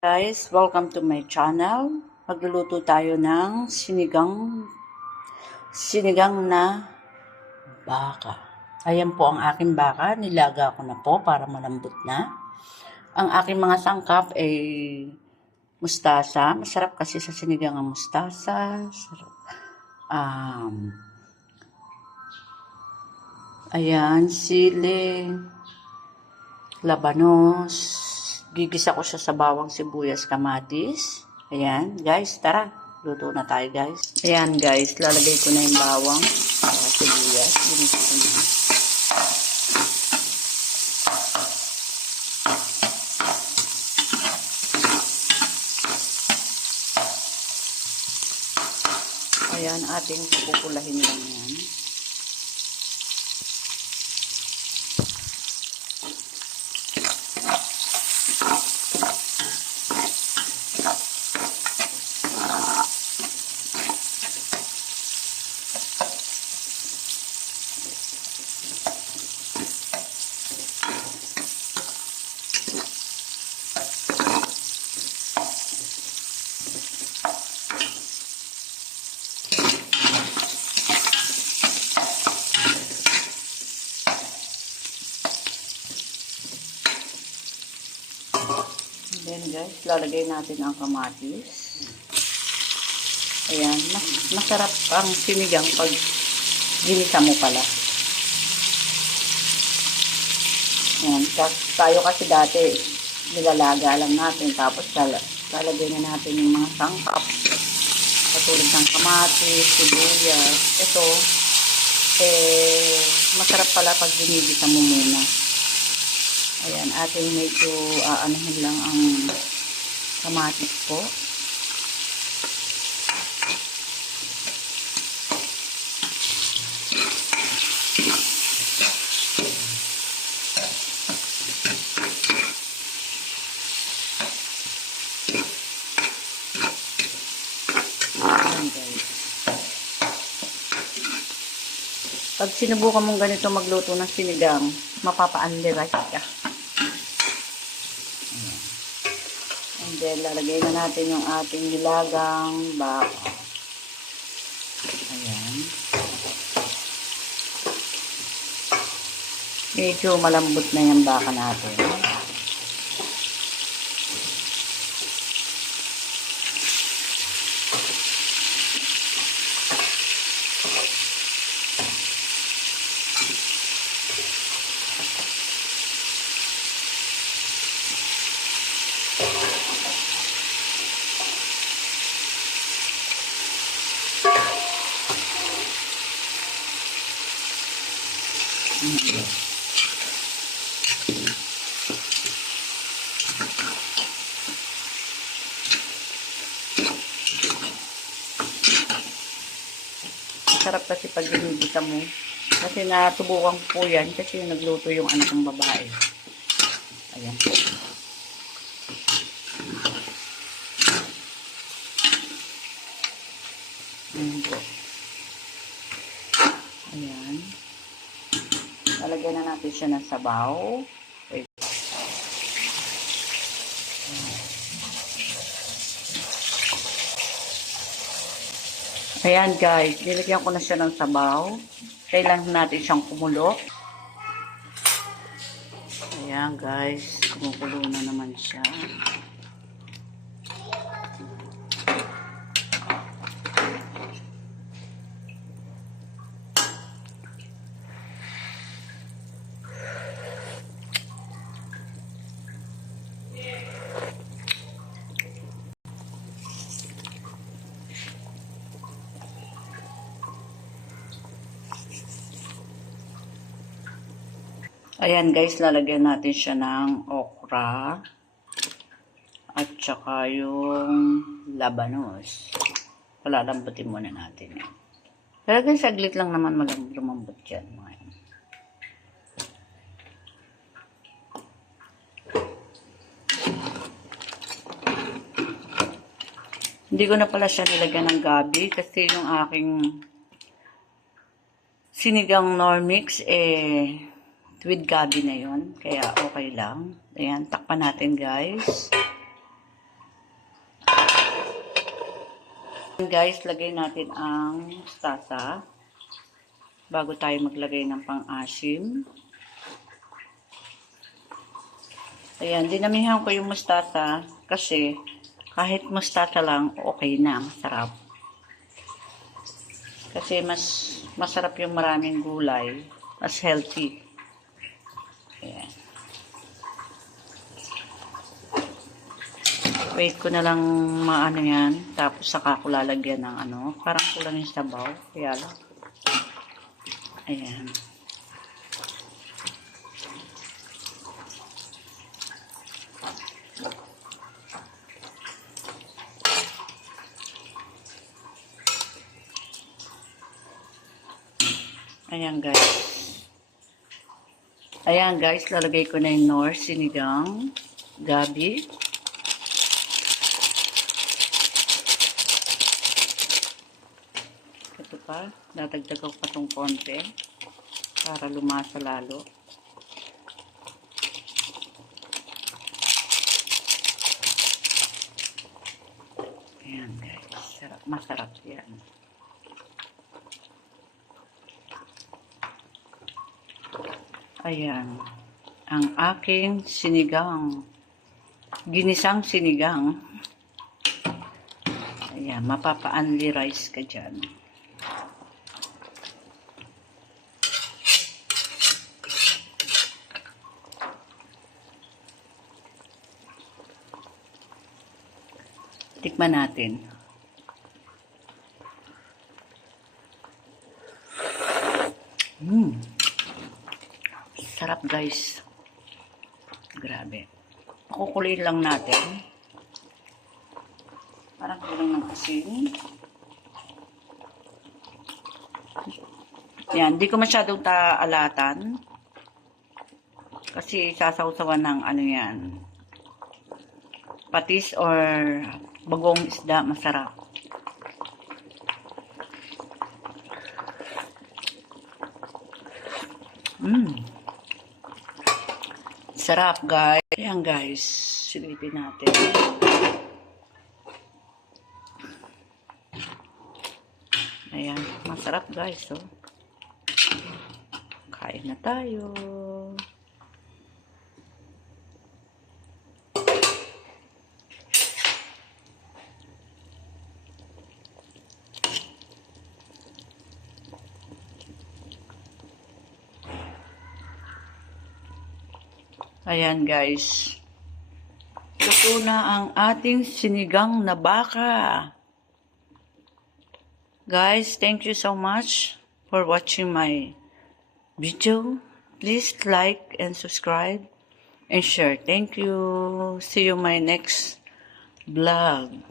Guys, welcome to my channel. Magluluto tayo ng sinigang sinigang na baka. Ayan po ang aking baka. Nilaga ko na po para malambot na. Ang aking mga sangkap ay mustasa. Masarap kasi sa sinigang ang mustasa. Um, ayan, sili, labanos, gigisa ko siya sa bawang sibuyas kamatis. Ayan, guys, tara. Luto na tayo, guys. Ayan, guys, lalagay ko na yung bawang uh, sibuyas. Ginisa ko na. Ayan, ating pupulahin lang yan. And then guys, lalagay natin ang kamatis. Ayan, mas, masarap ang sinigang pag ginisa mo pala. Ayan, tayo kasi dati nilalaga lang natin tapos lala- lalagay na natin yung mga sangkap katulad ng kamatis, sibuyas. Ito, eh, masarap pala pag ginigisa mo muna. Ayan, ating medyo aanahin lang ang kamatis po. Pag sinubukan mong ganito magluto ng sinigang, mapapa-underright ka. Then, lalagay na natin yung ating nilagang baka. Ayan. Medyo malambot na yung baka natin. Sarap kasi pag ginigisa mo. Kasi natubukan ko po yan kasi nagluto yung anak kong babae. Ayan po. Ayan po. Ayan. Lalagyan na natin siya ng sabaw. Wait. Ayan guys, nilagyan ko na siya ng sabaw. Kailangan natin siyang kumulo. Ayan guys, kumukulo na naman siya. Ayan guys, lalagyan natin siya ng okra. At saka yung labanos. Palalambutin muna natin. yan. Talagang saglit lang naman malam- lumambot yan. Mga yan. Hindi ko na pala siya nilagyan ng gabi kasi yung aking sinigang normix eh with gabi na yon Kaya okay lang. Ayan, takpan natin guys. Ayan, guys, lagay natin ang stasa bago tayo maglagay ng pang-asim. Ayan, dinamihan ko yung mustasa kasi kahit mustasa lang, okay na, masarap. Kasi mas masarap yung maraming gulay, mas healthy. Wait ko na lang maano yan. Tapos saka ko lalagyan ng ano. Parang kulang yung sabaw. Kaya lang. Ayan. Ayan guys. Ayan guys, lalagay ko na yung nor, sinigang, gabi. Ito pa, dadagdag ko pa tong konti para lumasa lalo. Ayan guys, sarap, masarap yan. Ayan, ang aking sinigang. Ginisang sinigang. Ayan, mapapa-unli rice ka dyan. Tikman natin. Mmm. Sarap guys. Grabe. Kukuloyin lang natin. Parang kulang ng asin. Yan, di ko masyadong taalatan. Kasi sasawsawan ng ano yan. Patis or bagong isda, masarap. Mmm. Sarap, guys. Ayan, guys. Silipin natin. Ayan. Masarap, guys. Oh. Kain na tayo. Ayan, guys. Luto na ang ating sinigang na baka. Guys, thank you so much for watching my video. Please like and subscribe and share. Thank you. See you my next vlog.